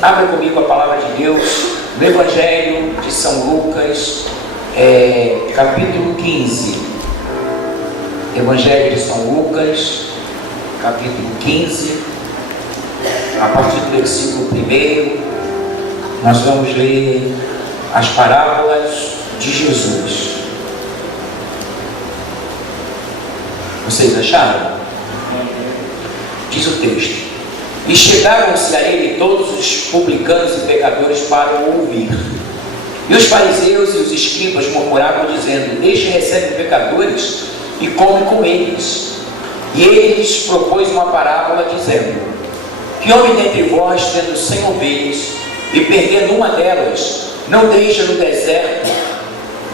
Abra comigo a palavra de Deus no Evangelho de São Lucas, capítulo 15. Evangelho de São Lucas, capítulo 15, a partir do versículo 1, nós vamos ler as parábolas de Jesus. Vocês acharam? Diz o texto: e chegaram-se a ele todos os publicanos e pecadores para o ouvir. E os fariseus e os escribas murmuravam, dizendo: este recebe pecadores e come com eles. E ele lhes propôs uma parábola, dizendo: que homem dentre vós, tendo 100 ovelhas, e perdendo uma delas, não deixa no deserto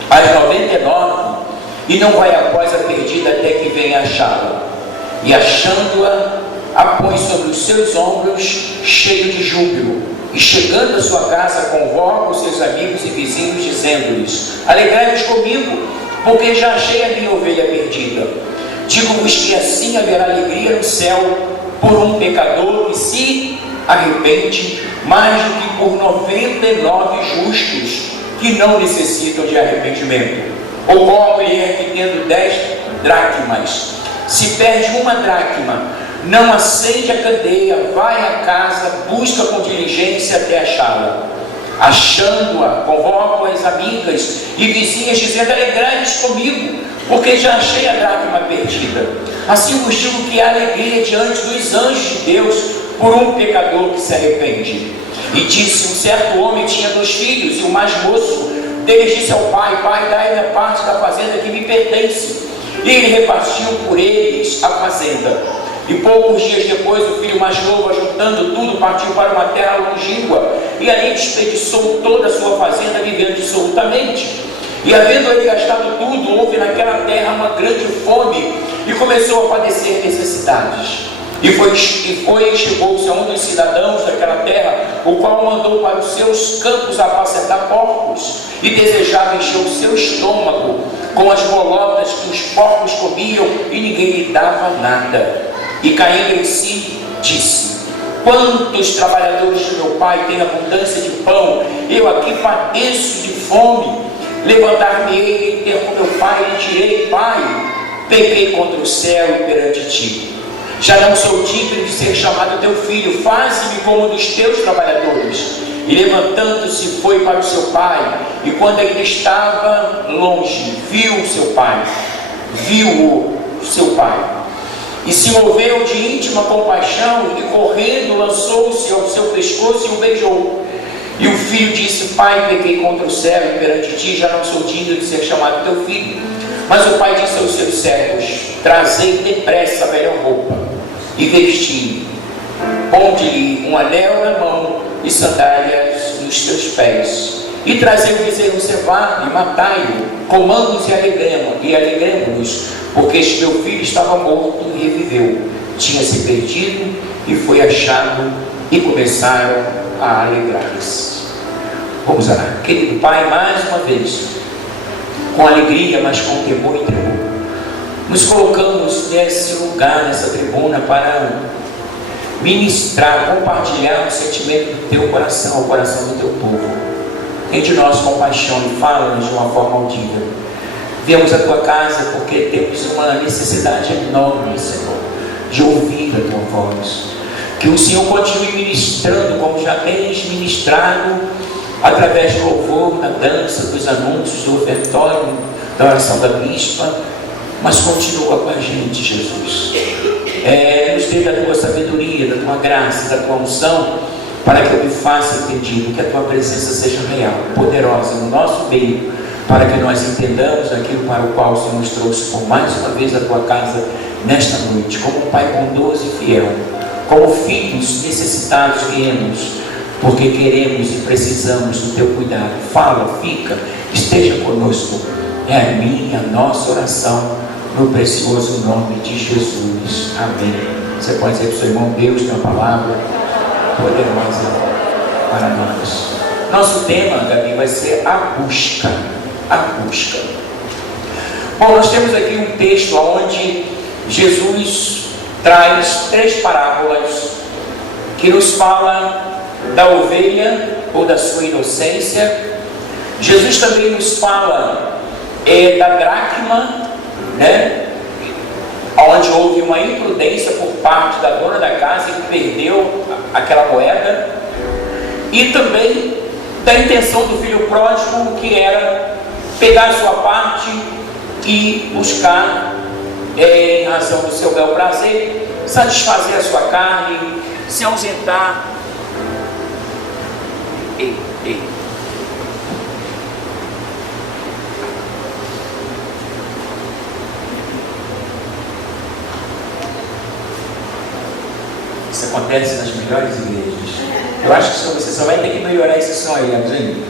as 99, e não vai após a perdida até que venha achá-la, e achando-a, a põe sobre os seus ombros, cheio de júbilo, e chegando à sua casa, convoca os seus amigos e vizinhos, dizendo-lhes: alegrai-vos comigo, porque já achei a minha ovelha perdida. Digo-vos que assim haverá alegria no céu por um pecador que se arrepende, mais do que por 99 justos que não necessitam de arrependimento. Ou qual mulher que, tendo 10 dracmas, se perde uma dracma, não acende a candeia, vai à casa, busca com diligência até achá-la. Achando-a, convoca as amigas e vizinhas, dizendo: alegrai-vos comigo, porque já achei a dracma perdida. Assim vos digo que há alegria diante dos anjos de Deus por um pecador que se arrepende. E disse: um certo homem tinha 2 filhos, e o mais moço deles disse ao pai: pai, dai-me a parte da fazenda que me pertence. E ele repartiu por eles a fazenda. E poucos dias depois, o filho mais novo, ajuntando tudo, partiu para uma terra longínqua, e ali desperdiçou toda a sua fazenda, vivendo dissolutamente. E havendo ele gastado tudo, houve naquela terra uma grande fome, e começou a padecer necessidades. E chegou-se a um dos cidadãos daquela terra, o qual mandou para os seus campos apacentar porcos, e desejava encher o seu estômago com as bolotas que os porcos comiam, e ninguém lhe dava nada. E caindo em si, disse: quantos trabalhadores de meu pai têm abundância de pão, eu aqui padeço de fome. Levantar-me-ei e ter com meu pai, e direi: pai, pequei contra o céu e perante ti. Já não sou digno de ser chamado teu filho, faze-me como um dos teus trabalhadores. E levantando-se, foi para o seu pai, e quando ainda estava longe, viu o seu pai, e se moveu de íntima compaixão, e correndo lançou-se ao seu pescoço e o beijou. E o filho disse: pai, pequei contra o céu e perante ti, já não sou digno de ser chamado teu filho. Mas o pai disse aos seus servos: trazei depressa a melhor roupa, e vesti, ponde-lhe um anel na mão e sandálias nos seus pés, e trazei o bezerro cevado, e matai-o, comamos e alegremos-nos, porque este meu filho estava morto e reviveu, tinha se perdido e foi achado, e começaram a alegrar-se. Vamos orar. Querido Pai, mais uma vez, com alegria, mas com temor e tremor, nos colocamos nesse lugar, nessa tribuna, para ministrar, compartilhar o sentimento do teu coração, o coração do teu povo. Tem de nós compaixão e fala-nos de uma forma audível. Viemos à tua casa porque temos uma necessidade enorme, Senhor, de ouvir a tua voz. Que o Senhor continue ministrando como já tens ministrado, através do louvor, da dança, dos anúncios, do ofertório, da oração da bispa, mas continua com a gente, Jesus. Nos dê da tua sabedoria, da tua graça, da tua unção, para que eu me faça entendido, que a tua presença seja real, poderosa no nosso meio, para que nós entendamos aquilo para o qual o Senhor nos trouxe por mais uma vez a tua casa nesta noite, como um Pai bondoso e fiel, como filhos necessitados viemos, porque queremos e precisamos do teu cuidado. Fala, fica, esteja conosco. É a minha, a nossa oração, no precioso nome de Jesus. Amém. Você pode dizer para o seu irmão: Deus tem uma palavra poderosa para nós. Nosso tema, Gabi, vai ser a busca. A busca. Bom, nós temos aqui um texto onde Jesus traz 3 parábolas que nos fala da ovelha ou da sua inocência. Jesus também nos fala da dracma, né? Onde houve uma imprudência por parte da dona da casa que perdeu aquela moeda. E também da intenção do filho pródigo, que era pegar a sua parte e buscar, em razão do seu bel prazer, satisfazer a sua carne, se ausentar. Isso acontece nas melhores igrejas. Eu acho que você só vai ter que melhorar esse som aí, Andrinho.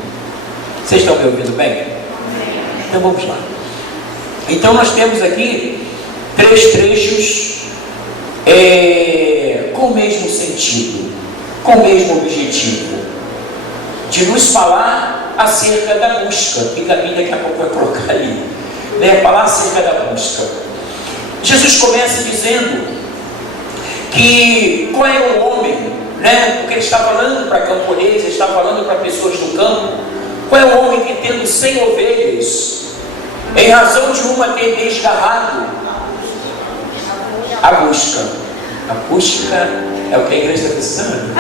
Vocês estão me ouvindo bem? Então vamos lá. Então nós temos aqui 3 trechos com o mesmo sentido, com o mesmo objetivo, de nos falar acerca da busca, que também daqui a pouco vai colocar ali, né? Falar acerca da busca. Jesus começa dizendo que qual é o homem, né? Porque ele está falando para camponeses, ele está falando para pessoas do campo. Qual é o homem que, tendo 100 ovelhas, em razão de uma ter desgarrado, a busca? A busca é o que a igreja está precisando.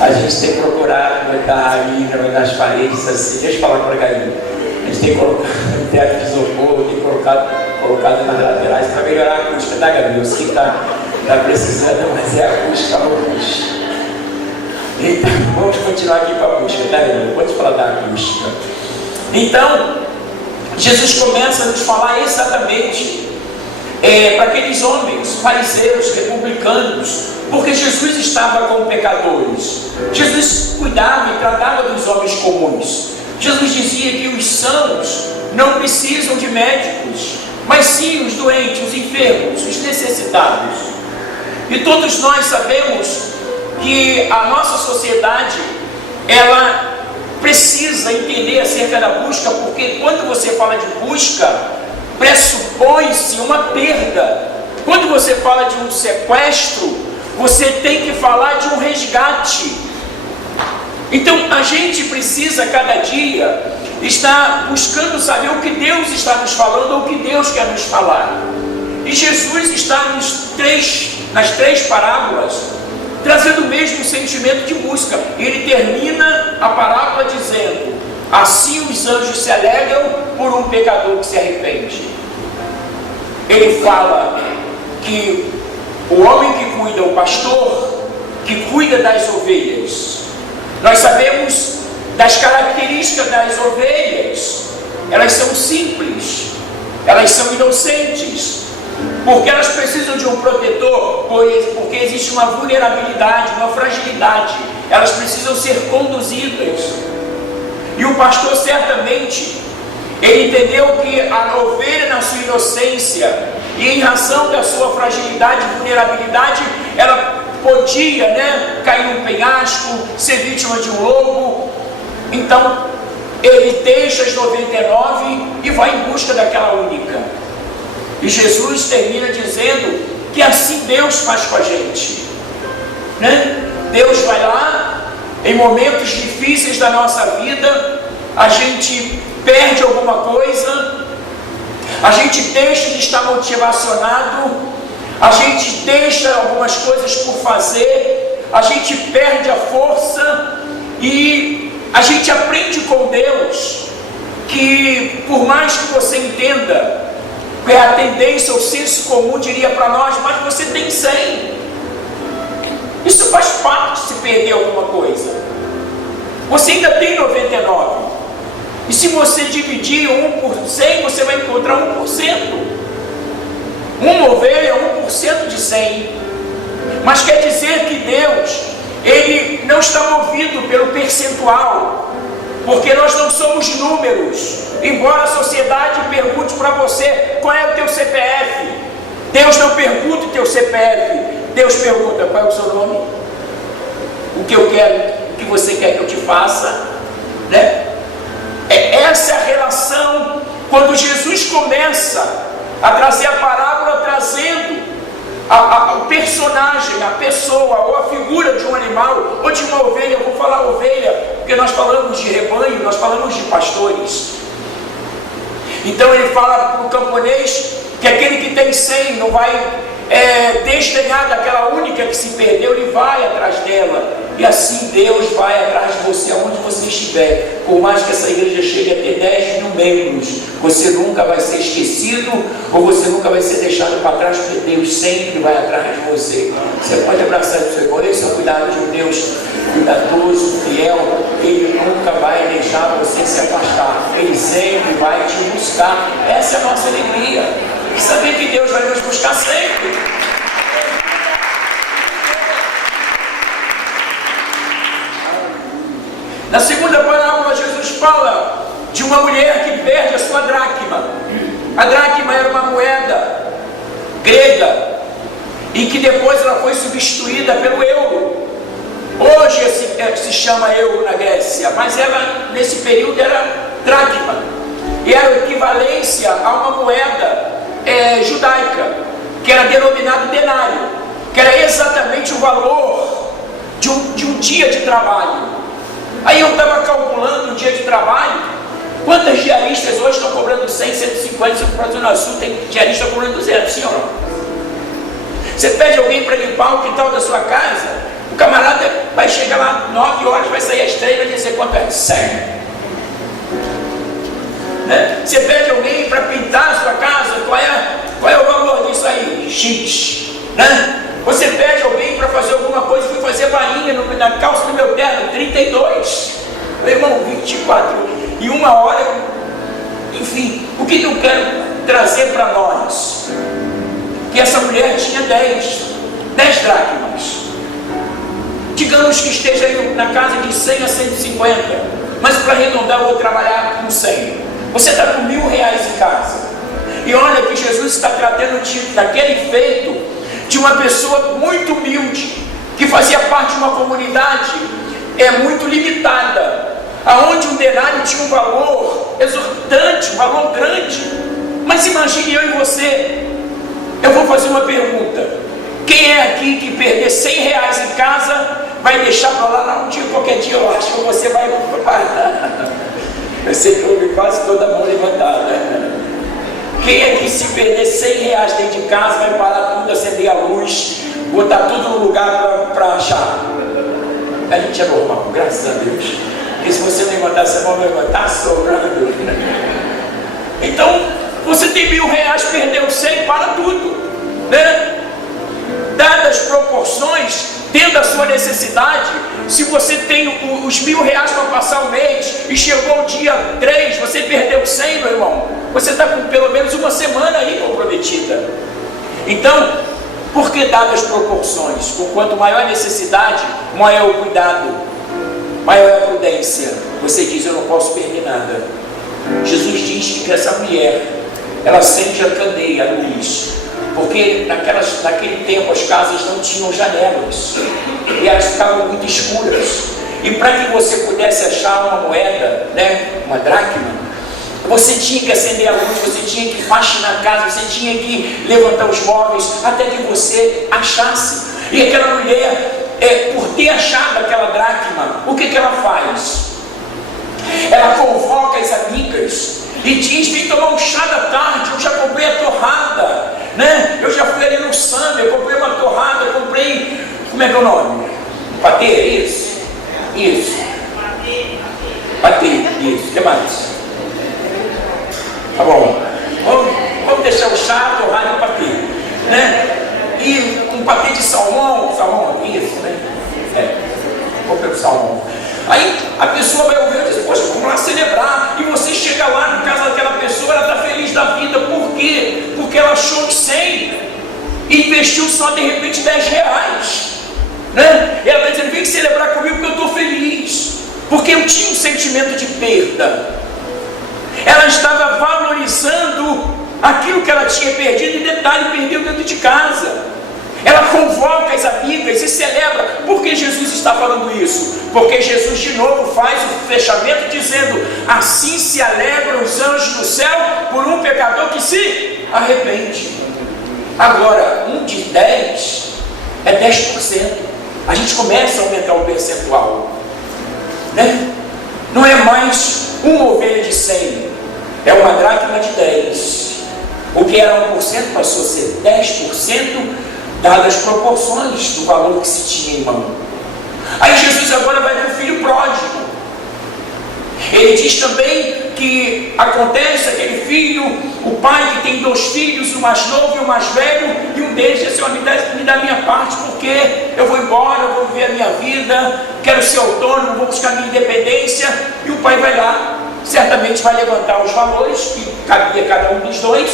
A gente tem procurado botar ali nas paredes assim, deixa eu falar para a Galinha. A gente tem colocado no teto de isopor, tem colocado nas laterais para melhorar a acústica, tá, Gabi? Eu sei que está precisando, mas é a acústica hoje. Então, vamos continuar aqui com a busca, tá, Gabi? Vou te falar da acústica. Então, Jesus começa a nos falar exatamente para aqueles homens, fariseus, republicanos, porque Jesus estava com pecadores. Jesus cuidava e tratava dos homens comuns. Jesus dizia que os sãos não precisam de médicos, mas sim os doentes, os enfermos, os necessitados. E todos nós sabemos que a nossa sociedade, ela precisa entender acerca da busca, porque quando você fala de busca, pressupõe-se uma perda. Quando você fala de um sequestro, você tem que falar de um resgate. Então a gente precisa cada dia estar buscando saber o que Deus está nos falando, ou o que Deus quer nos falar. E Jesus está nas 3 parábolas trazendo o mesmo sentimento de busca. Ele termina a parábola dizendo: assim os anjos se alegram por um pecador que se arrepende. Ele fala que o homem que cuida, o pastor que cuida das ovelhas, nós sabemos das características das ovelhas. Elas são simples, elas são inocentes, porque elas precisam de um protetor, porque existe uma vulnerabilidade, uma fragilidade. Elas precisam ser conduzidas. E o pastor certamente, ele entendeu que a ovelha, na sua inocência e em razão da sua fragilidade e vulnerabilidade, ela podia, cair num penhasco, ser vítima de um lobo. Então ele deixa as 99 e vai em busca daquela única. E Jesus termina dizendo que assim Deus faz com a gente, Deus vai lá, em momentos difíceis da nossa vida, a gente perde alguma coisa, a gente deixa de estar motivacionado, a gente deixa algumas coisas por fazer, a gente perde a força, e a gente aprende com Deus que, por mais que você entenda que a tendência, o senso comum diria para nós, mas você tem 100. Isso faz parte de se perder alguma coisa. Você ainda tem 99. E se você dividir 1 por 100, você vai encontrar 1%. Uma ovelha é 1% de 100. Mas quer dizer que Deus, Ele não está movido pelo percentual, porque nós não somos números. Embora a sociedade pergunte para você qual é o teu CPF, Deus não pergunta o teu CPF. Deus pergunta: qual é o seu nome? O que eu quero, o que você quer que eu te faça, Essa é a relação. Quando Jesus começa a trazer a parábola, trazendo o personagem, a pessoa, ou a figura de um animal, ou de uma ovelha. Eu vou falar ovelha, porque nós falamos de rebanho, nós falamos de pastores. Então ele fala para o camponês que aquele que tem 100 não vai desdenhar daquela única que se perdeu, ele vai atrás dela. E assim Deus vai atrás de você aonde você estiver. Por mais que essa igreja chegue a ter 10 mil membros, você nunca vai ser esquecido, ou você nunca vai ser deixado para trás, porque Deus sempre vai atrás de você. Você pode abraçar o seu irmão. Esse é o cuidado de um Deus cuidadoso, fiel. Ele nunca vai deixar você se afastar, ele sempre vai te buscar. Essa é a nossa alegria, e saber que Deus vai nos buscar sempre. Na segunda parábola, Jesus fala de uma mulher que perde a sua dracma. A dracma era uma moeda grega, e que depois ela foi substituída pelo euro. Hoje se chama euro na Grécia, mas ela, nesse período, era dracma, e era equivalência a uma moeda judaica, que era denominado denário, que era exatamente o valor de um dia de trabalho. Aí eu estava calculando o dia de trabalho. Quantas diaristas hoje estão cobrando 100, 150? Se for na Sul, tem diarista cobrando 200, sim ou não? Você pede alguém para limpar o quintal da sua casa, o camarada vai chegar lá 9 horas, vai sair às 3, vai dizer quanto é? 100. Né? Você pede alguém para pintar a sua casa, qual é o valor disso aí? X. Né? Você pede alguém para fazer alguma coisa, fui fazer bainha na calça do meu terno, 32. Meu irmão, 24. E 1 hora, enfim, o que eu quero trazer para nós? Que essa mulher tinha 10 dracmas. Digamos que esteja aí na casa de 100 a 150, mas para arredondar eu vou trabalhar com 100. Você está com R$1.000 em casa. E olha que Jesus está tratando daquele feito de uma pessoa muito humilde, que fazia parte de uma comunidade muito limitada, aonde um denário tinha um valor exorbitante, um valor grande. Mas imagine eu e você. Eu vou fazer uma pergunta: quem é aqui que perder R$100 em casa vai deixar para lá qualquer dia? Eu acho que você vai parar. Eu sei que eu ouvi quase toda a mão levantada. Quem é que se perder R$100 dentro de casa vai parar tudo, acender a luz, botar tudo no lugar para achar? A gente é normal, graças a Deus. Porque se você levantar essa mão, vai levantar sobrando. Então, você tem R$1.000, perdeu 100, para tudo, né? Dadas as proporções, dentro da sua necessidade, se você tem os R$1.000 para passar o mês e chegou o dia 3, você perdeu 100, meu irmão, você está com pelo menos uma semana aí comprometida. Então, por que dadas as proporções? Com quanto maior a necessidade, maior é o cuidado, maior é a prudência. Você diz: eu não posso perder nada. Jesus diz que essa mulher, ela acende a candeia, a luz, porque naquele tempo as casas não tinham janelas e elas ficavam muito escuras, e para que você pudesse achar uma moeda, né, uma dracma, você tinha que acender a luz, você tinha que faxinar a casa, você tinha que levantar os móveis até que você achasse. E aquela mulher, por ter achado aquela dracma, o que ela faz? Ela convoca as amigas e diz: vem tomar um chá da tarde, eu já comprei a torrada, né? Eu já fui ali no Samba, eu comprei uma torrada, eu comprei, como é que é o nome? Patê, é isso? Isso. Patê, isso. O que mais? Tá bom. Vamos deixar o chá, a torrada e o patê, né? E um patê de salmão, isso, né? Comprei o salmão. Aí a pessoa vai ouvir e diz: poxa, vamos lá celebrar. E você chega lá na casa daquela pessoa, ela está feliz da vida. Por quê? Porque ela achou de 100 e investiu só de repente R$10, né? E ela está dizendo: vem celebrar comigo porque eu estou feliz, porque eu tinha um sentimento de perda. Ela estava valorizando aquilo que ela tinha perdido, e detalhe, perdeu dentro de casa. Ela convoca as amigas e celebra. Por que Jesus está falando isso? Porque Jesus de novo faz o fechamento dizendo: assim se alegram os anjos do céu por um pecador que se arrepende. Agora, um de 10 é 10%. A gente começa a aumentar o percentual, né? Não é mais uma ovelha de 100, é uma dracma de 10. O que era 1% passou a ser 10%, dadas as proporções do valor que se tinha em mão. Aí Jesus agora vai para o filho pródigo. Ele diz também que acontece aquele filho, o pai que tem 2 filhos, o mais novo e o mais velho, e um deles diz assim: me dá a minha parte, porque eu vou embora, eu vou viver a minha vida, quero ser autônomo, vou buscar minha independência. E o pai vai lá, certamente vai levantar os valores que cabia cada um dos dois,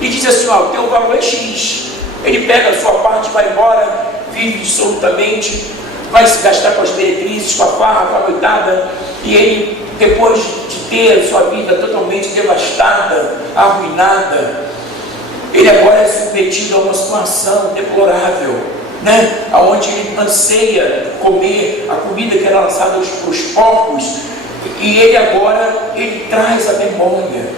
e diz assim: ó, o teu valor é X. Ele pega a sua parte, vai embora, vive absolutamente, vai se gastar com as meretrizes, com a farra, com a noitada, e ele, depois de ter a sua vida totalmente devastada, arruinada, ele agora é submetido a uma situação deplorável, né? Onde ele anseia comer a comida que era lançada aos porcos, e ele agora, ele traz a memória,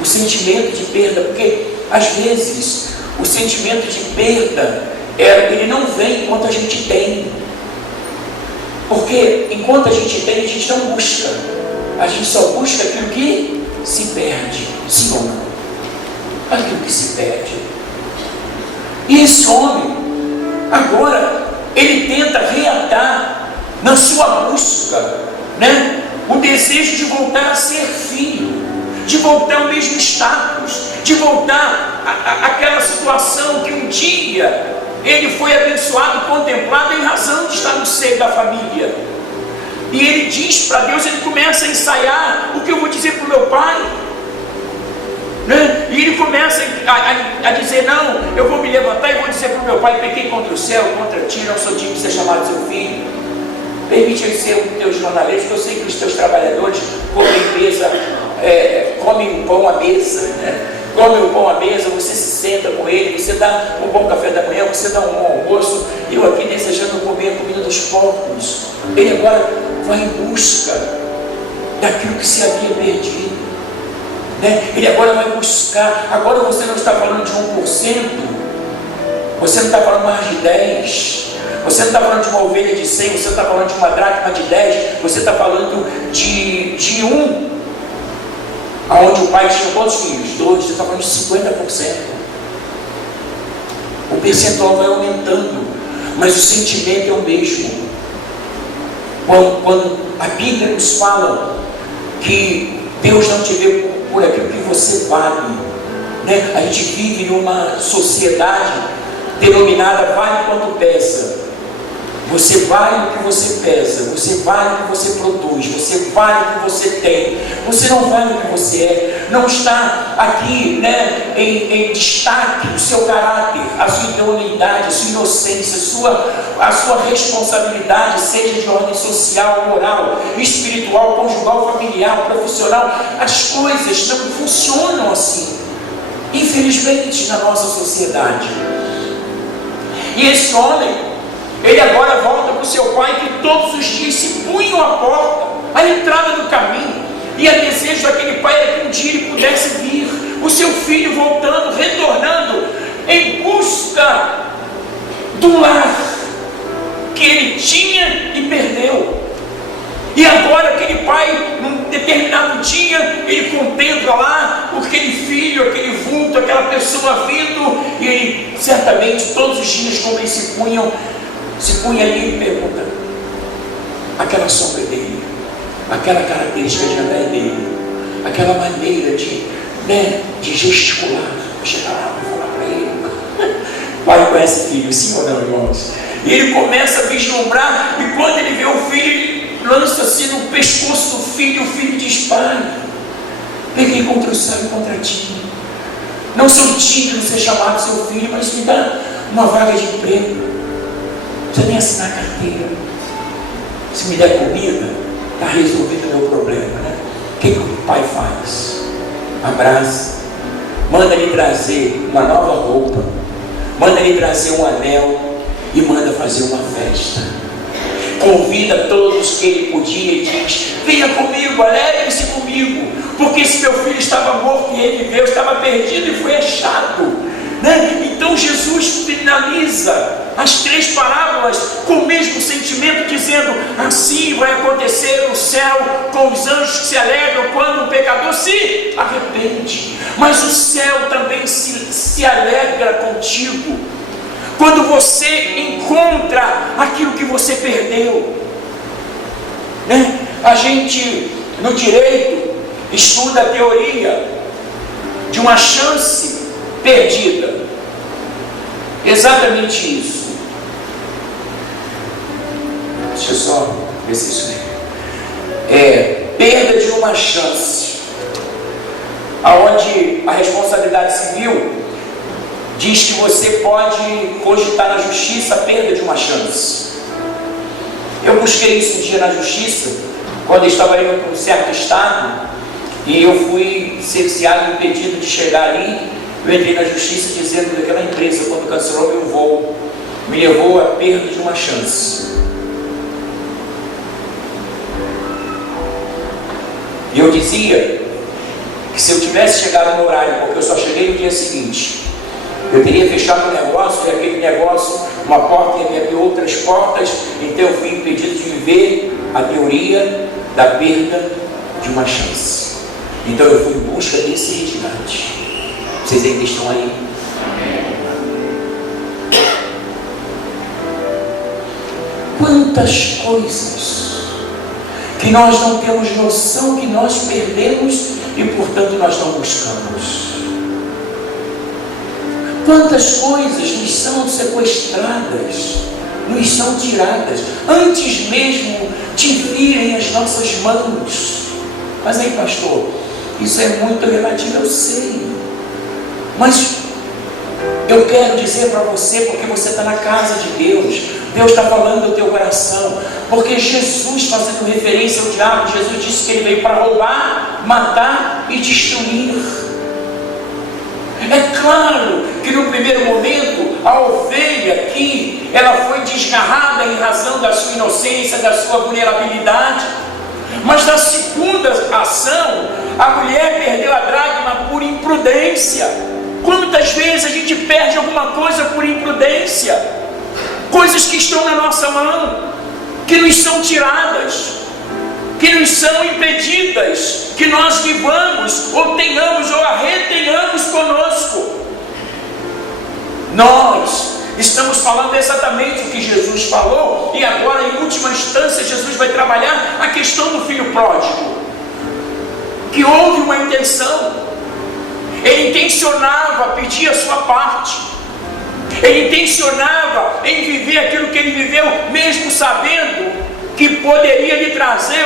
o sentimento de perda, porque às vezes o sentimento de perda, ele não vem enquanto a gente tem. Porque enquanto a gente tem, a gente não busca. A gente só busca aquilo que se perde. Sim ou não? Aquilo que se perde. E esse homem, agora, ele tenta reatar na sua busca, né, o desejo de voltar a ser filho, de voltar ao mesmo status, de voltar àquela situação que um dia ele foi abençoado e contemplado em razão de estar no seio da família. E ele diz para Deus, ele começa a ensaiar o que eu vou dizer para o meu pai, né? E ele começa a dizer: não, eu vou me levantar e vou dizer para o meu pai: pequei contra o céu, contra ti, não sou digno de ser chamado seu filho. Permite eu ser um teu jornalista, eu sei que os teus trabalhadores comem um pão à mesa, né? Come o pão à mesa, você se senta com ele, você dá um bom café da manhã, você dá um bom almoço, eu aqui desejando comer a comida dos porcos. Ele agora vai em busca daquilo que se havia perdido, né? Ele agora vai buscar. Agora você não está falando de 1%, você não está falando mais de 10%, você não está falando de uma ovelha de 100, você está falando de uma dracma de 10, você está falando de 1. Onde o pai tinha quantos filhos? 2, você está falando de 50%. O percentual vai aumentando, mas o sentimento é o mesmo. Quando a Bíblia nos fala que Deus não te vê por aquilo que você vale, né? A gente vive em uma sociedade denominada vale quanto pesa. Você vale o que você pesa, você vale o que você produz, você vale o que você tem, você não vale o que você é. Não está aqui, né, em destaque o seu caráter, a sua idoneidade, a sua inocência, a sua responsabilidade, seja de ordem social, moral, espiritual, conjugal, familiar, profissional. As coisas não funcionam assim, infelizmente, na nossa sociedade. E esse homem, ele agora volta para o seu pai, que todos os dias se punham à porta, à entrada do caminho, e a desejo daquele pai era que um dia ele pudesse vir, o seu filho voltando, retornando, em busca do lar que ele tinha e perdeu. E agora aquele pai, num determinado dia, ele contempla lá aquele filho, aquele vulto, aquela pessoa vindo, e ele certamente todos os dias, como eles se punha ali e pergunta: aquela sombra dele, aquela característica de André dele, aquela maneira de gesticular, chegar lá e falar para ele. Pai conhece filho, sim ou não, irmãos? E ele começa a vislumbrar, e quando ele vê o filho, ele lança-se no pescoço do filho. O filho diz: pai, peguei contra o céu e contra ti, não sou digno de ser chamado seu filho, mas me dá uma vaga de emprego, você nem assinar carteira, se me der comida, está resolvido o meu problema, né? O que o pai faz? Abraça, manda ele trazer uma nova roupa, manda ele trazer um anel e manda fazer uma festa. Convida todos que ele podia e diz: venha comigo, alegrem-se comigo, porque esse meu filho estava morto e ele veio, estava perdido e foi achado. né? Então Jesus finaliza as 3 parábolas com o mesmo sentimento, dizendo: assim vai acontecer no céu com os anjos que se alegram quando um pecador se arrepende. Mas o céu também se alegra contigo quando você encontra aquilo que você perdeu, né? A gente no direito estuda a teoria de uma chance perdida. Exatamente isso. Deixa eu só ver se isso é perda de uma chance, aonde a responsabilidade civil diz que você pode cogitar na justiça a perda de uma chance. Eu busquei isso um dia na justiça, quando eu estava indo para um certo estado, e eu fui cerceado, impedido de chegar ali. Eu entrei na justiça dizendo que aquela empresa, quando cancelou meu voo, me levou à perda de uma chance. E eu dizia que se eu tivesse chegado no horário, porque eu só cheguei no dia seguinte, eu teria fechado o negócio, e aquele negócio, uma porta ia me abrir outras portas. Então eu fui impedido de viver a teoria da perda de uma chance. Então eu fui em busca desse resgate. Vocês ainda estão aí? Quantas coisas que nós não temos noção que nós perdemos e portanto nós não buscamos. Quantas coisas nos são sequestradas, nos são tiradas, antes mesmo de virem as nossas mãos. Mas aí, pastor, isso é muito relativo, eu sei. Mas eu quero dizer para você, porque você está na casa de Deus, Deus está falando do teu coração, porque Jesus, fazendo referência ao diabo, Jesus disse que ele veio para roubar, matar e destruir. É claro que no primeiro momento a ovelha aqui, ela foi desgarrada em razão da sua inocência, da sua vulnerabilidade. Mas na segunda ação, a mulher perdeu a dracma por imprudência. Quantas vezes a gente perde alguma coisa por imprudência? Coisas que estão na nossa mão, que nos são tiradas, que nos são impedidas, que nós vivamos, ou tenhamos, ou a retenhamos conosco. Nós estamos falando exatamente o que Jesus falou, e agora, em última instância, Jesus vai trabalhar a questão do filho pródigo, que houve uma intenção, ele intencionava pedir a sua parte, ele intencionava em viver aquilo que ele viveu, mesmo sabendo que poderia lhe trazer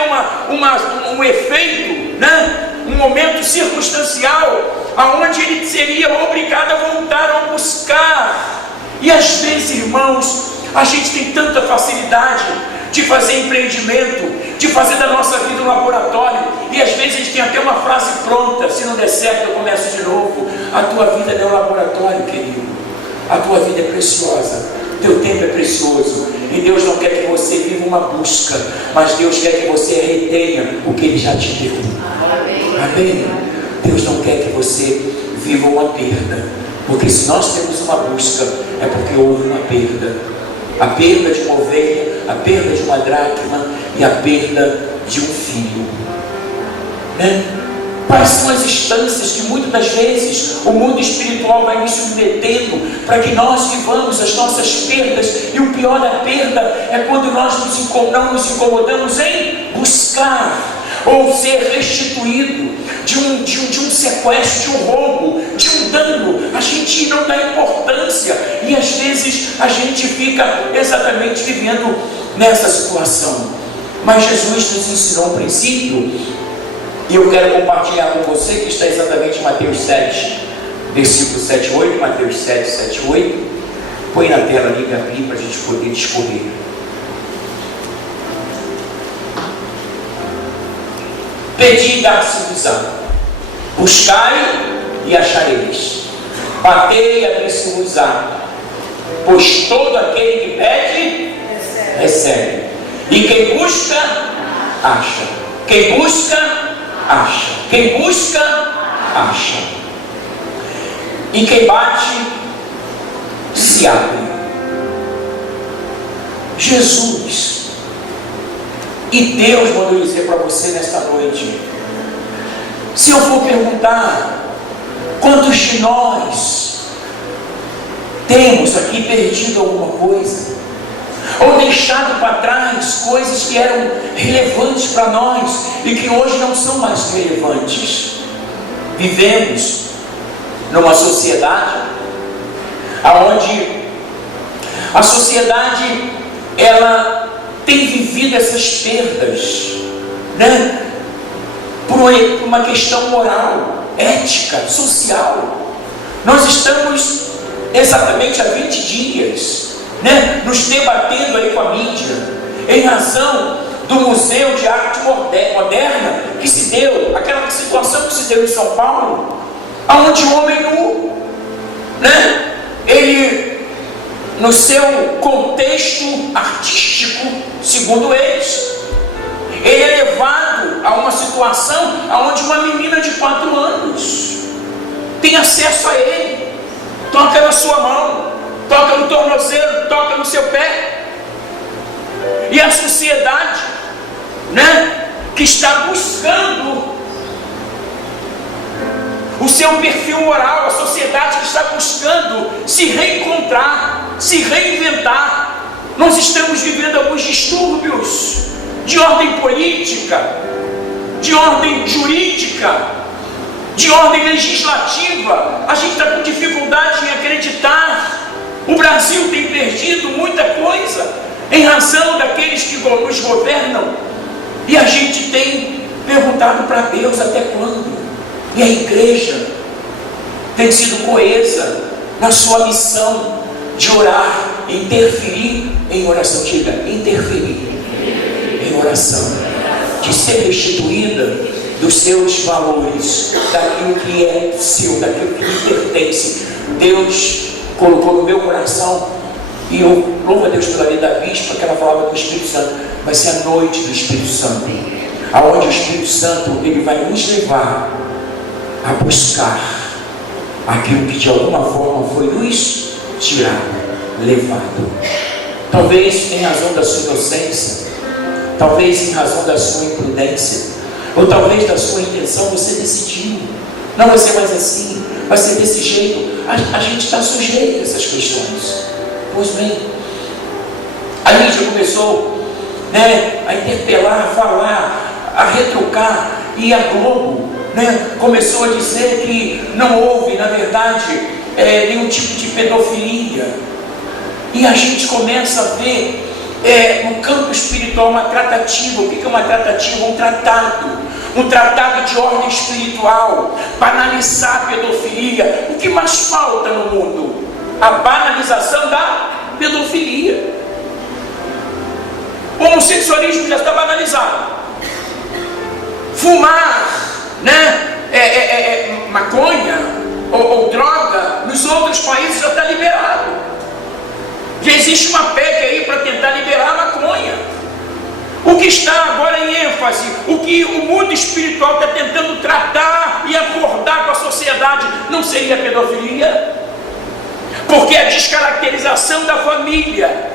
um efeito, né? Um momento circunstancial, aonde ele seria obrigado a voltar a buscar. E às vezes, irmãos, a gente tem tanta facilidade de fazer empreendimento, de fazer da nossa vida um laboratório, e às vezes a gente tem até uma frase pronta: se não der certo eu começo de novo. A tua vida não é um laboratório, querido. A tua vida é preciosa, teu tempo é precioso, e Deus não quer que você viva uma busca, mas Deus quer que você retenha o que Ele já te deu. Amém? Deus não quer que você viva uma perda, porque se nós temos uma busca, é porque houve uma perda. A perda de uma ovelha, a perda de uma dracma e a perda de um filho, né? Quais são as instâncias que muitas das vezes o mundo espiritual vai nos submetendo para que nós vivamos as nossas perdas? E o pior da perda é quando nós não nos incomodamos em buscar ou ser restituído de um sequestro, de um roubo, de um dano. A gente não dá importância, e às vezes a gente fica exatamente vivendo nessa situação. Mas Jesus nos ensinou um princípio, e eu quero compartilhar com você, que está exatamente em Mateus 7, versículo 7 e 8, Mateus 7, 7 e 8. Põe na tela ali, Gabi, para a gente poder discorrer. Pedi e dar-se-vos-á, buscai e achareis, batei e abrir-se-vos-á, pois todo aquele que pede, recebe, e quem busca, acha, quem busca, acha, quem busca, acha, e quem bate, se abre. Jesus e Deus mandou dizer para você nesta noite: se eu for perguntar quantos de nós temos aqui perdido alguma coisa, ou deixado para trás coisas que eram relevantes para nós e que hoje não são mais relevantes. Vivemos numa sociedade onde a sociedade ela tem vivido essas perdas, né? Por uma questão moral, ética, social. Nós estamos exatamente há 20 dias, né, nos debatendo aí com a mídia, em razão do Museu de Arte Moderna que se deu, aquela situação que se deu em São Paulo, onde o homem nu, né, ele, no seu contexto artístico, segundo eles, ele é levado a uma situação onde uma menina de 4 anos tem acesso a ele, toca na sua mão, toca no tornozelo, toca no seu pé. E a sociedade, né, que está buscando o seu perfil moral, a sociedade que está buscando se reencontrar, se reinventar. Nós estamos vivendo alguns distúrbios de ordem política, de ordem jurídica, de ordem legislativa. A gente está com dificuldade em acreditar. O Brasil tem perdido muita coisa em razão daqueles que nos governam, e a gente tem perguntado para Deus até quando. E a igreja tem sido coesa na sua missão de orar, interferir em oração. Diga, interferir em oração, de ser restituída dos seus valores, daquilo que é seu, daquilo que lhe pertence. Deus colocou no meu coração, e eu louvo a Deus pela vida da bispa, que ela falava do Espírito Santo. Vai ser a noite do Espírito Santo, aonde o Espírito Santo ele vai nos levar a buscar aquilo que de alguma forma foi nos tirado, levado. Talvez em razão da sua inocência, talvez em razão da sua imprudência, ou talvez da sua intenção, você decidiu, não vai ser mais assim, vai ser desse jeito. A gente está sujeito a essas questões. Pois bem, a mídia começou, né, a interpelar, a falar, a retrucar, e a Globo, né, começou a dizer que não houve, na verdade, nenhum tipo de pedofilia. E a gente começa a ver no campo espiritual uma tratativa. O que é uma tratativa? Um tratado de ordem espiritual, banalizar a pedofilia. O que mais falta no mundo? A banalização da pedofilia. O homossexualismo já está banalizado. Fumar, né, maconha ou droga nos outros países já está liberado. Já existe uma PEC aí para tentar liberar a maconha. O que está agora em ênfase, o que o mundo espiritual está tentando tratar e acordar com a sociedade, não seria a pedofilia? Porque a descaracterização da família.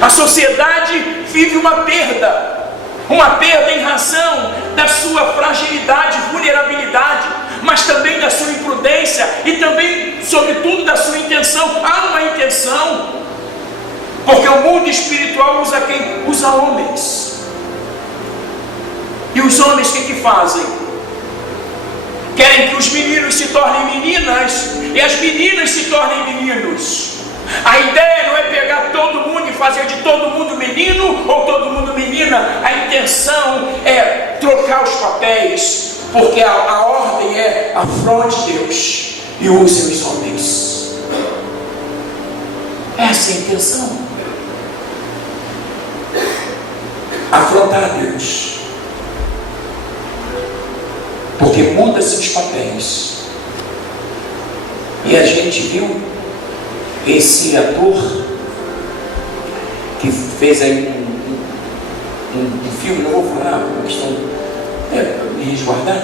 A sociedade vive uma perda em razão da sua fragilidade, vulnerabilidade, mas também da sua imprudência e também, sobretudo, da sua intenção. Há uma intenção, porque o mundo espiritual usa quem? Usa homens. E os homens o que fazem? Querem que os meninos se tornem meninas e as meninas se tornem meninos. A ideia não é pegar todo mundo e fazer de todo mundo menino ou todo mundo menina. A intenção é trocar os papéis, porque a ordem é: afronte Deus e use os homens. Essa é a intenção. Afrontar Deus, porque muda-se os papéis. E a gente viu esse ator que fez aí um filme, não vou falar, uma questão me resguardar,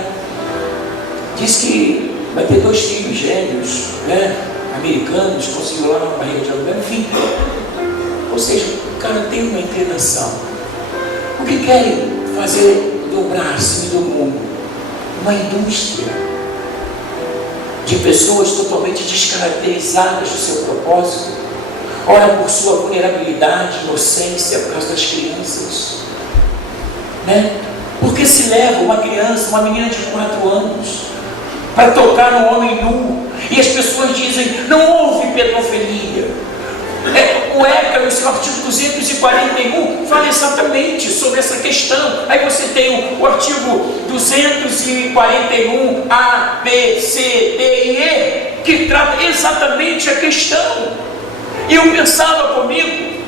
diz que vai ter 2 filhos gêmeos, né? americanos, conseguiu lá uma barriga de aluguel, enfim. Ou seja, o cara tem uma inclinação. O que querem fazer dobrar-se do mundo? Uma indústria de pessoas totalmente descaracterizadas do seu propósito. Ora por sua vulnerabilidade, inocência, por causa das crianças, né? Porque se leva uma criança, uma menina de 4 anos, para tocar no homem nu, e as pessoas dizem, não houve pedofilia. O ECA, no seu artigo 241, fala exatamente sobre essa questão. Aí você tem o artigo 241 A, B, C, D e E, que trata exatamente a questão. E eu pensava comigo,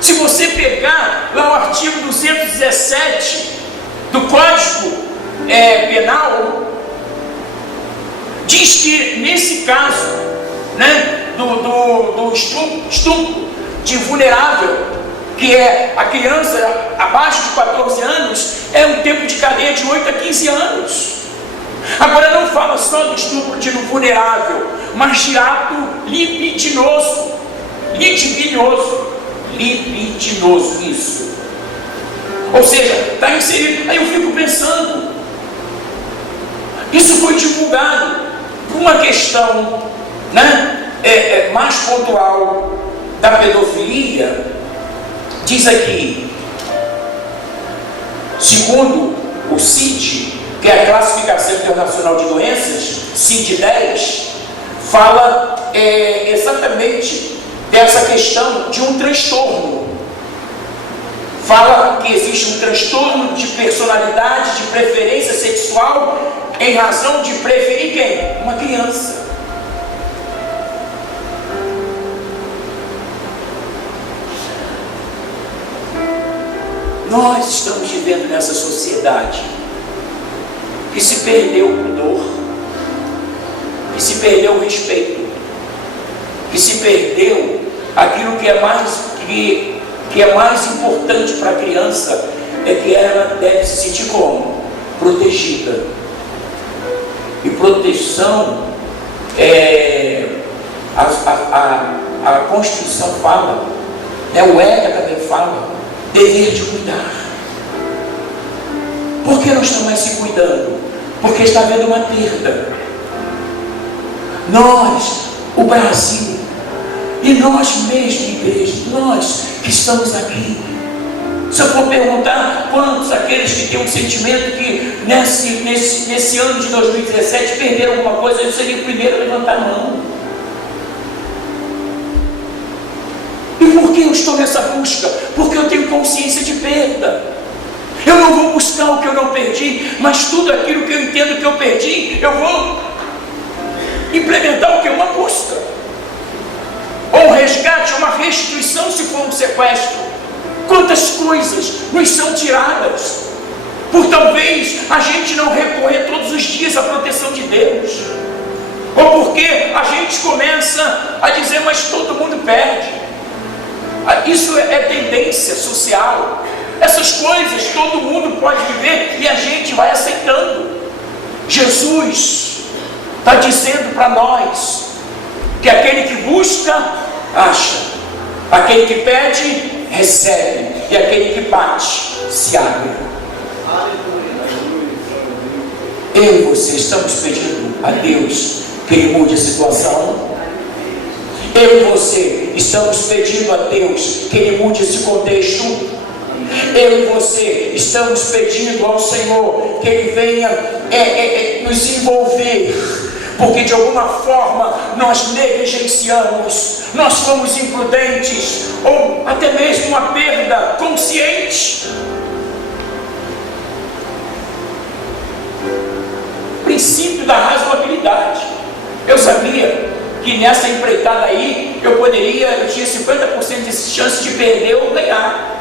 se você pegar lá o artigo 217 do Código Penal, diz que nesse caso, né, do estupro de vulnerável, que é a criança abaixo de 14 anos, é um tempo de cadeia de 8 a 15 anos. Agora não fala só do estupro de vulnerável, mas de ato libidinoso, isso. Ou seja, está inserido. Aí eu fico pensando, isso foi divulgado por uma questão, né, mais pontual da pedofilia. Diz aqui, segundo o CID, que é a Classificação Internacional de Doenças, CID-10, fala exatamente dessa questão de um transtorno. Fala que existe um transtorno de personalidade, de preferência sexual, em razão de preferir quem? Uma criança. Nós estamos vivendo nessa sociedade que se perdeu o pudor, que se perdeu o respeito, que se perdeu aquilo que é mais importante para a criança, é que ela deve se sentir como? Protegida. E proteção, a Constituição fala, o ECA também fala, dever de cuidar. Por que não está mais se cuidando? Porque está havendo uma perda. Nós, o Brasil, e nós mesmos, igreja, nós que estamos aqui, se eu for perguntar quantos aqueles que têm um sentimento que nesse ano de 2017 perderam alguma coisa, eu seria o primeiro a levantar a mão. E por que eu estou nessa busca? Porque eu tenho consciência de perda. Eu não vou buscar o que eu não perdi, mas tudo aquilo que eu entendo que eu perdi, eu vou implementar o que? Uma busca. Ou um resgate, uma restituição, se for um sequestro. Quantas coisas nos são tiradas, por talvez a gente não recorrer todos os dias à proteção de Deus, ou porque a gente começa a dizer, mas todo mundo perde. Isso é tendência social. Essas coisas todo mundo pode viver e a gente vai aceitando. Jesus está dizendo para nós que aquele que busca, acha, aquele que pede, recebe, e aquele que bate, se abre. Eu e você estamos pedindo a Deus que Ele mude a situação. Eu e você estamos pedindo a Deus que Ele mude esse contexto. Eu e você estamos pedindo ao Senhor que Ele venha nos envolver, porque de alguma forma nós negligenciamos, nós fomos imprudentes, ou até mesmo uma perda consciente. Princípio da razoabilidade. Eu sabia que nessa empreitada aí eu tinha 50% de chance de perder ou ganhar.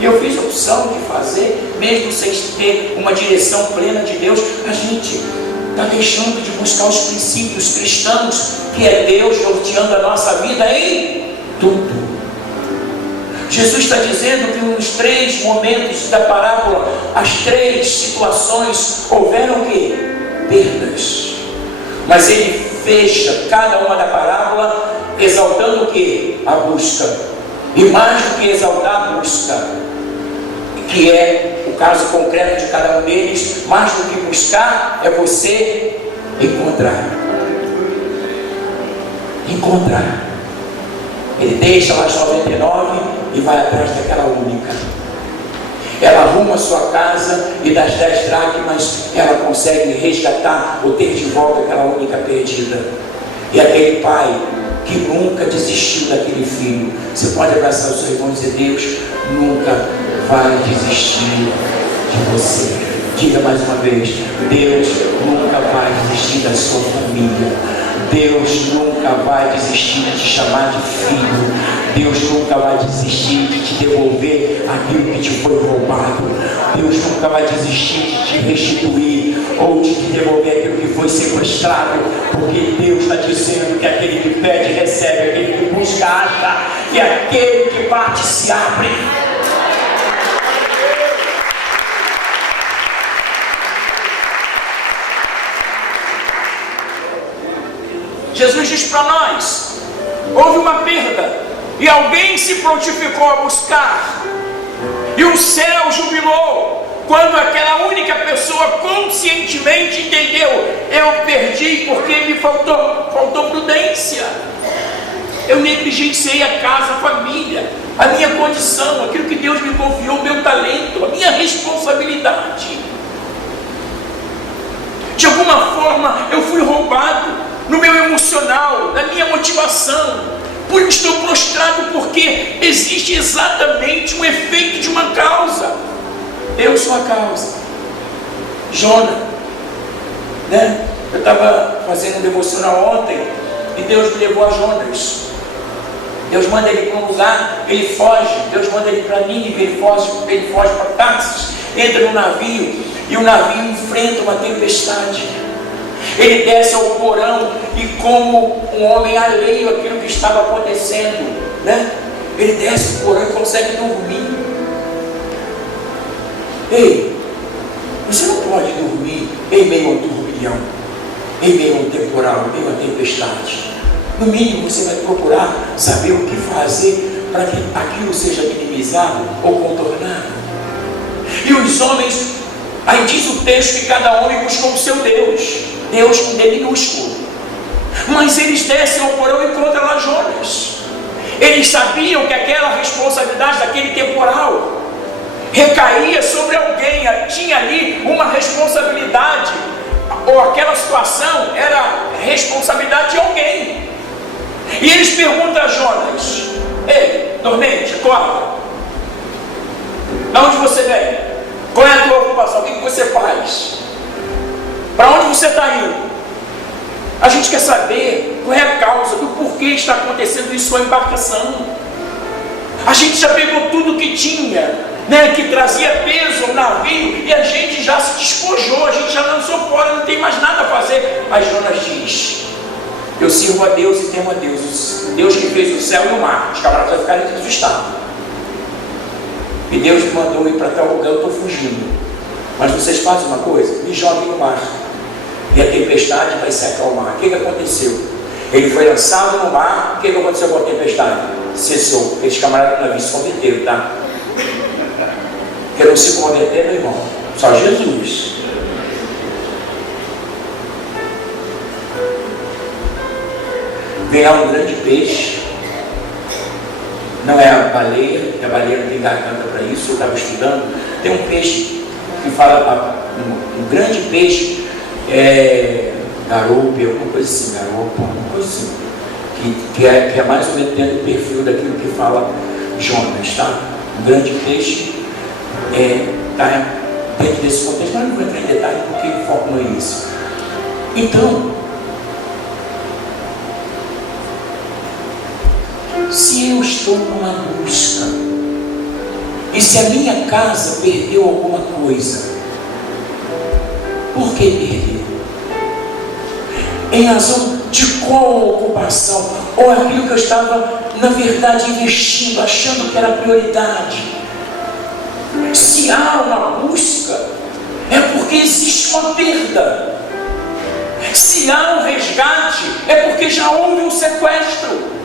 E eu fiz a opção de fazer, mesmo sem ter uma direção plena de Deus. A gente está deixando de buscar os princípios cristãos, que é Deus norteando a nossa vida em tudo. Jesus está dizendo que nos 3 momentos da parábola, as 3 situações, houveram o quê? Perdas. Mas Ele fecha cada uma da parábola exaltando o que? A busca. E mais do que exaltar a busca, que é o caso concreto de cada um deles, mais do que buscar é você encontrar. Encontrar. Ele deixa lá as 99 e vai atrás daquela única. Ela arruma a sua casa e das 10 dracmas ela consegue resgatar ou ter de volta aquela única perdida. E aquele pai que nunca desistiu daquele filho, você pode abraçar os seus irmãos e dizer: Deus nunca vai desistir de você. Diga mais uma vez: Deus nunca vai desistir da sua família. Deus nunca vai desistir de te chamar de filho. Deus nunca vai desistir de te devolver aquilo que te foi roubado. Deus nunca vai desistir de te restituir ou de te devolver aquilo que foi sequestrado, porque Deus está dizendo que aquele que pede recebe, aquele que busca acha, e aquele que bate se abre. Jesus diz para nós: houve uma perda e alguém se prontificou a buscar, e o céu jubilou quando aquela única pessoa conscientemente entendeu: eu perdi porque me faltou prudência, eu negligenciei a casa, a família, a minha condição, aquilo que Deus me confiou, o meu talento, a minha responsabilidade. De alguma forma eu fui roubado no meu emocional, na minha motivação. Por isso estou prostrado, porque existe exatamente um efeito de uma causa. Eu sou a causa. Jona, né? Eu estava fazendo um devocional ontem e Deus me levou a Jonas. Deus manda ele para um lugar, ele foge. Deus manda ele para Nínive, ele foge para Tarsis, entra no navio e o navio enfrenta uma tempestade. Ele desce ao porão e, como um homem alheio àquilo que estava acontecendo, né? Ele desce ao porão e consegue dormir. Ei, você não pode dormir em meio a um turbilhão, em meio a um temporal, em meio a uma tempestade. No mínimo você vai procurar saber o que fazer para que aquilo seja minimizado ou contornado. E os homens, aí diz o texto que cada homem buscou o seu Deus. Deus com D minúsculo. Mas eles descem ao porão e encontram lá Jonas. Eles sabiam que aquela responsabilidade daquele temporal recaía sobre alguém. Tinha ali uma responsabilidade, ou aquela situação era responsabilidade de alguém. E eles perguntam a Jonas: ei, dormente, acorda. De onde você vem? Qual é a tua ocupação? O que você faz? Para onde você está indo? A gente quer saber qual é a causa do porquê está acontecendo isso com a embarcação. A gente já pegou tudo que tinha, né, que trazia peso ao navio, e a gente já se despojou, a gente já lançou fora, não tem mais nada a fazer. Mas Jonas diz: eu sirvo a Deus e temo a Deus. Deus que fez o céu e o mar. Os camaradas vão ficarem assustados. E Deus me mandou ir para tal lugar, eu estou fugindo. Mas vocês fazem uma coisa: me joguem no mar, e a tempestade vai se acalmar. O que aconteceu? Ele foi lançado no mar. O que aconteceu com a tempestade? Cessou. Aqueles camaradas do navio se converteram, tá? Que não se converter, meu irmão, só Jesus. Vem lá um grande peixe. Não é a baleia, porque a baleia não tem garganta para isso. Eu estava estudando. Tem um peixe que fala, um grande peixe, garoupa, alguma coisa assim, alguma coisa assim, que é mais ou menos dentro do perfil daquilo que fala Jonas, tá? Um grande peixe está dentro desse contexto, mas não vou entrar em detalhe porque o foco não é isso. Então, se eu estou numa busca, e se a minha casa perdeu alguma coisa, por que perdeu? Em razão de qual ocupação? Ou aquilo que eu estava, na verdade, investindo, achando que era prioridade? Se há uma busca, é porque existe uma perda. Se há um resgate, é porque já houve um sequestro.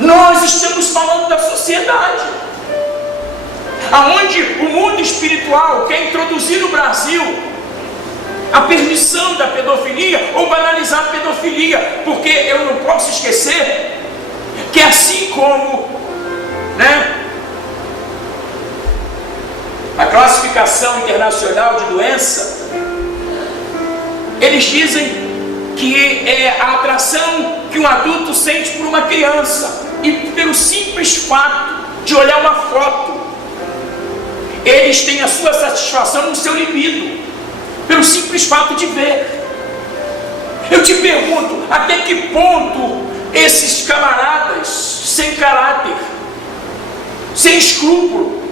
Nós estamos falando da sociedade, aonde o mundo espiritual quer introduzir no Brasil a permissão da pedofilia ou banalizar a pedofilia, porque eu não posso esquecer que assim como, a classificação internacional de doença, eles dizem que é a atração que um adulto sente por uma criança, e pelo simples fato de olhar uma foto, eles têm a sua satisfação no seu libido, pelo simples fato de ver. Eu te pergunto, até que ponto esses camaradas sem caráter, sem escrúpulo,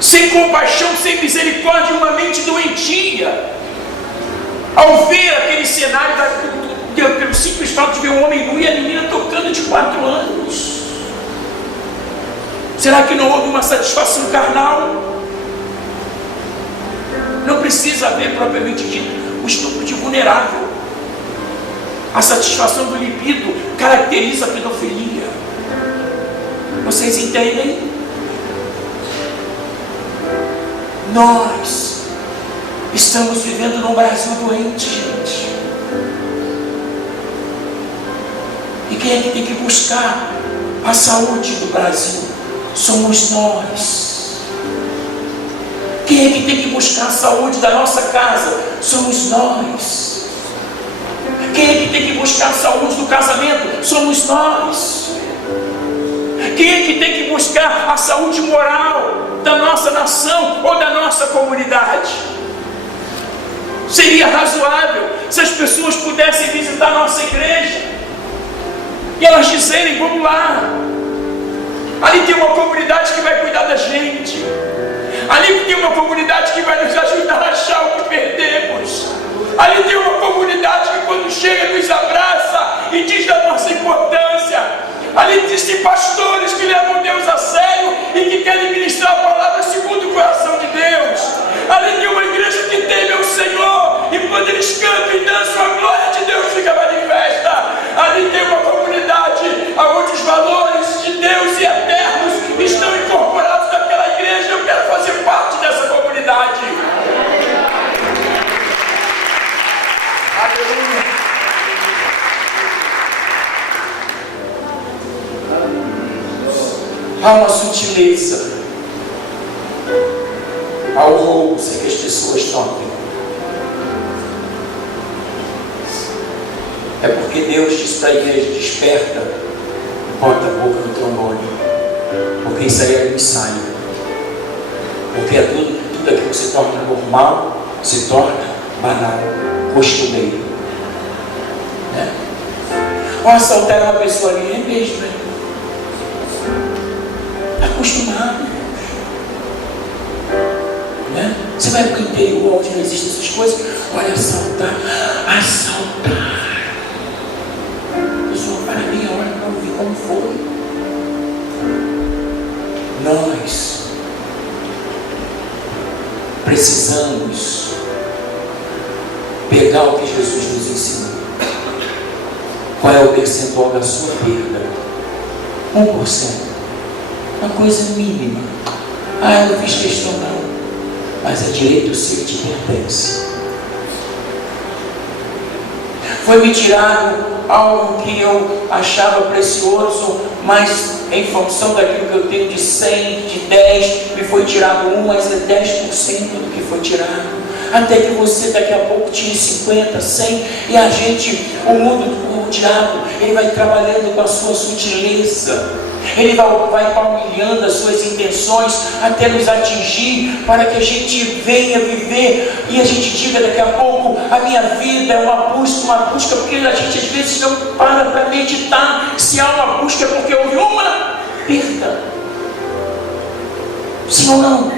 sem compaixão, sem misericórdia, uma mente doentia, ao ver aquele cenário, pelo simples fato de ver um homem nu e a menina tocando de 4 anos, será que não houve uma satisfação carnal? Não precisa haver propriamente dito o estupro de vulnerável. A satisfação do libido caracteriza a pedofilia. Vocês entendem? Nós estamos vivendo num Brasil doente, gente. E quem é que tem que buscar a saúde do Brasil? Somos nós. Quem é que tem que buscar a saúde da nossa casa? Somos nós. Quem é que tem que buscar a saúde do casamento? Somos nós. Quem é que tem que buscar a saúde moral da nossa nação ou da nossa comunidade? Seria razoável se as pessoas pudessem visitar a nossa igreja e elas dizerem: vamos lá, ali tem uma comunidade que vai cuidar da gente, ali tem uma comunidade que vai nos ajudar a achar o que perdemos, ali tem uma comunidade que quando chega nos abraça e diz da nossa importância, ali existem pastores que levam Deus a sério e que querem ministrar a palavra segundo o coração de Deus, ali tem uma igreja que teme ao Senhor e quando eles cantam e dançam a glória de Deus fica manifesta, ali tem uma comunidade onde os valores de Deus e eternos estão incorporados naquela igreja. Eu quero fazer parte dessa comunidade. Aleluia. Há uma sutileza ao roubo sem que as pessoas notem. É porque Deus diz para a igreja: desperta, bota a boca no trombone, porque isso aí é um ensaio. Porque tudo aquilo que se torna normal se torna banal, costumeiro. Assaltar uma pessoa ali é mesmo, acostumado. Você vai para o interior onde não existem essas coisas, olha, assaltar. A pessoa para meia hora para ouvir como foi. Nós precisamos pegar o que Jesus nos ensinou. Qual é o percentual da sua perda? 1%. Uma coisa mínima. Eu não fiz questão não. Mas é direito seu que te pertence. Foi-me tirado algo que eu achava precioso, mas em função daquilo que eu tenho de 100, de 10, me foi tirado 1, mas é 10% do que foi tirado. Até que você daqui a pouco tire 50, 100, e a gente, o mundo, o diabo, ele vai trabalhando com a sua sutileza. Ele vai palmilhando as suas intenções até nos atingir, para que a gente venha viver e a gente diga daqui a pouco: a minha vida é uma busca, porque a gente às vezes não para meditar. Se há uma busca é porque houve uma perda. Sim ou não?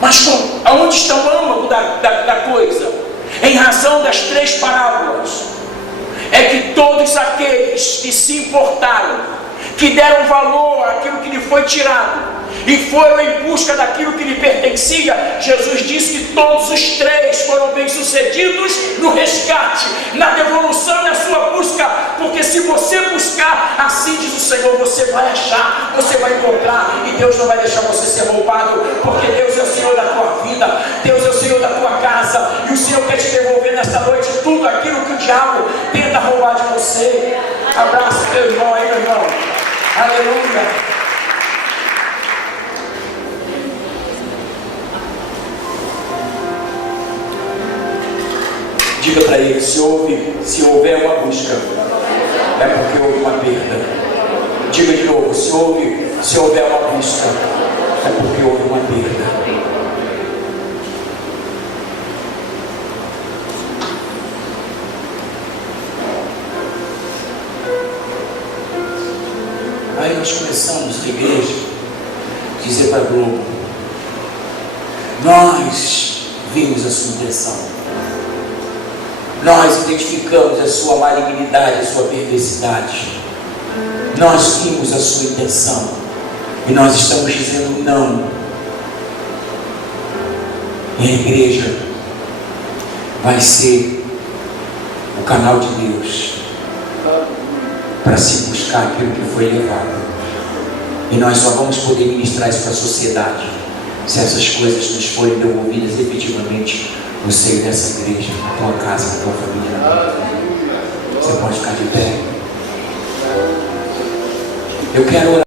Mas aonde está o âmago da coisa? Em razão das 3 parábolas, é que todos aqueles que se importaram, que deram valor àquilo que lhe foi tirado, e foram em busca daquilo que lhe pertencia. Jesus disse que todos os três foram bem-sucedidos no resgate, na devolução e na sua busca, porque se você buscar, assim diz o Senhor, você vai achar, você vai encontrar, e Deus não vai deixar você ser roubado, porque Deus é o Senhor da tua vida, Deus é o Senhor da tua casa, e o Senhor quer te devolver nesta noite tudo aquilo que o diabo tenta roubar de você. Abraça teu irmão aí, meu irmão. Aleluia. Diga para ele, se houver uma busca, é porque houve uma perda. Diga de novo, se houver uma busca, é porque houve uma perda. Aí nós começamos na igreja a dizer para a Globo: nós vimos a sua intenção, nós identificamos a sua malignidade, a sua perversidade, nós vimos a sua intenção e nós estamos dizendo não. E a igreja vai ser o canal de Deus para se buscar aquilo que foi levado. E nós só vamos poder ministrar isso para a sociedade se essas coisas nos forem devolvidas efetivamente no seio dessa igreja, na tua casa, na tua família. Você pode ficar de pé. Eu quero orar.